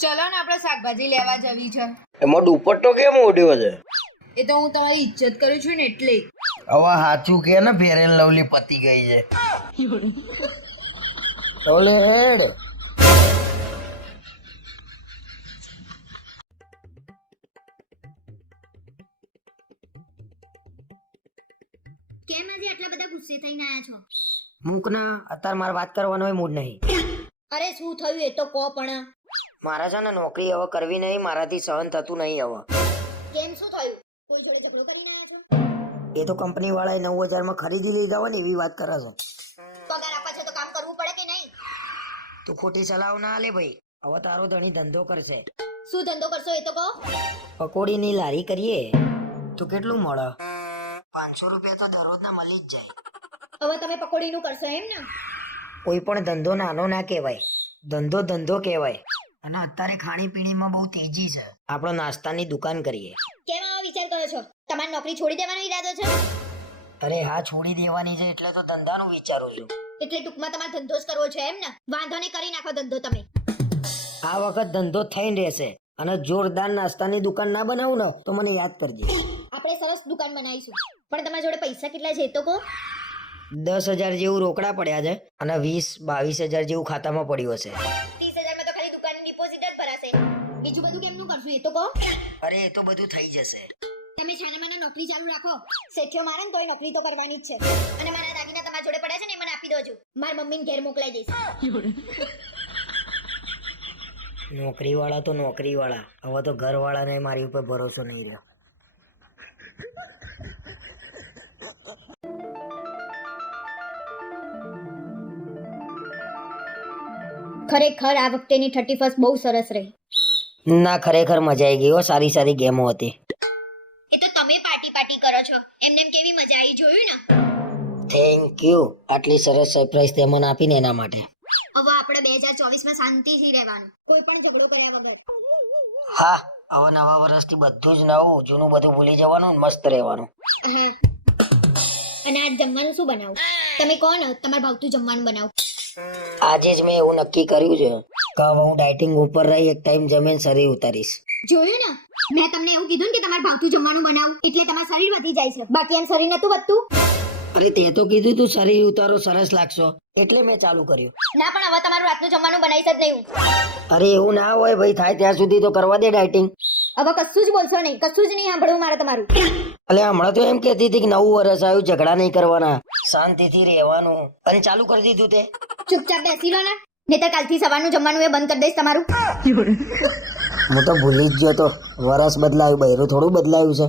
ચલો ને આપણે શાકભાજી લેવા જવી છે. એમાં દુપટ્ટો કેમ ઓઢ્યો છે? એ તો હું તમારી ઇજ્જત કરું છું ને એટલે. હવે સાચું કે ને ફેરેન લવલી પતી ગઈ છે. ઓલે હેડ. કેમ આજે આટલા બધા ગુસ્સે થઈને આયા છો? મૂક ના અત્યારે મારે વાત કરવાનો મૂડ નહીં. અરે શું થયું એ તો કો પણ. મારે છે ને નોકરી હવે કરવી નહીં મારાથી સહન થતું નહીં હવે. કેમ શું થયું? કોઈ જોડે ઝઘડો કરીને આવ્યા છો? એ તો કંપની વાળાએ નવ હજારમાં ખરીદી લીધા હોય ને એવી વાત કરે છો. પગાર આપવા છે તો કામ કરવું પડે કે નહીં? તું ખોટી સલાહ ના લે ભાઈ. હવે તારો ધણી ધંધો કરશે. શું ધંધો કરશો એ તો કહો. પકોડીની લારી કરીએ. તો કેટલું મળે? પાંચસો રૂપિયા તો દરરોજના મળી જ જાય. હવે તમે પકોડીનું કરશો એમ ને? કોઈ પણ ધંધો નાનો ના કહેવાય. ધંધો ધંધો કહેવાય. અને અત્યારે ખાણીપીણીમાં બહુ તેજી છે. આપણો નાસ્તાની દુકાન કરીએ. કેમ આવો વિચાર કરો છો? તમારી નોકરી છોડી દેવાનો ઈરાદો છે? અરે હા છોડી દેવાની છે એટલે તો ધંધાનું વિચારું છું. એટલે ટૂંકમાં તમારે ધંધો જ કરવો છે એમ ને? વાંધો નહીં કરી નાખો ધંધો તમે. આ વખત ધંધો થઈને રહેશે અને જોરદાર નાસ્તાની દુકાન ના બનાવું ને તો મને યાદ કરજે. આપણે સરસ દુકાન બનાવીશું. પણ તમારી જોડે પૈસા કેટલા છે તો કહો. દસ હજાર જેવું રોકડા પડ્યા છે અને વીસ બાવીસ હજાર જેવું ખાતામાં પડ્યું હશે. તો કહો. અરે એ તો બધું થઈ જશે. તમે છાને મને નોકરી ચાલુ રાખો. શેઠિયો મારે ને તોય નોકરી તો કરવાની જ છે. અને મારા દાગીના તમારા જોડે પડ્યા છે ને એ મને આપી દોજો. મારા મમ્મીને ઘેર મોકલાઈ દઈશ. નોકરી વાળા તો નોકરી વાળા હવે તો ઘર વાળાને મારી ઉપર ભરોસો નહીં રહ્યો. ખરેખર આ વખતેની થર્ટી ફર્સ્ટ બહુ સરસ રહી. ના ખરેખર મજા આવી ગઈ હો. સારી સારી ગેમો હતી. એ તો તમે પાર્ટી પાર્ટી કરો છો. એમને એમ કેવી મજા આવી જોયું ને? થેન્ક યુ આટલી સરસ સરપ્રાઈઝ તે મને આપીને એના માટે. હવે આપણે 2024 માં શાંતિથી રહેવાનું. કોઈ પણ ઝઘડો કર્યા વગર. હા હવે નવા વર્ષથી બધું જ નવું જૂનું બધું ભૂલી જવાનું મસ્ત રહેવાનું. અને આજ જમવાનું શું બનાવું? તમે કોણ? ને તમારે ભાવતું જમવાનું બનાવું. આજે જ મેં એવું નક્કી કર્યું છે. કે હવે હું ડાયટિંગ ઉપર રહી એક ટાઈમ જમીન શરીર ઉતારીશ. જોયું ને? મેં તમને એવું કીધું ને કે તમારે ભાવતું જમવાનું બનાવું એટલે તમારું શરીર વધી જાય છે. બાકી એમ શરીર નતું વધતું? અરે તે તો કીધું તું શરીર ઉતારો સરસ લાગશો. એટલે મેં ચાલુ કર્યું. ના પણ હવે તમારું રાતનું જમવાનું બનાવીશ જ નહીં અરે એવું ના હોય ભાઈ થાય ત્યાં સુધી તો કરવા દે ડાયટિંગ હવે કશું જ બોલશો નહીં કશું જ નહીં સાંભળવું મારે તમારું. અલે હમણાં તો એમ કહેતી હતી કે નવું વર્ષ આવ્યું ઝઘડા નહીં કરવાના. શાંતિથી રહેવાનું. અને ચાલુ કરી દીધું તે. ચૂપચાપ બેસી લો ને. નહીતર કાલથી સવારનું જમવાનું એ બંધ કરી દઈશ તમારું. હું તો ભૂલી જ ગયો તો વરસ બદલાયું, બૈરું થોડું બદલાયું છે.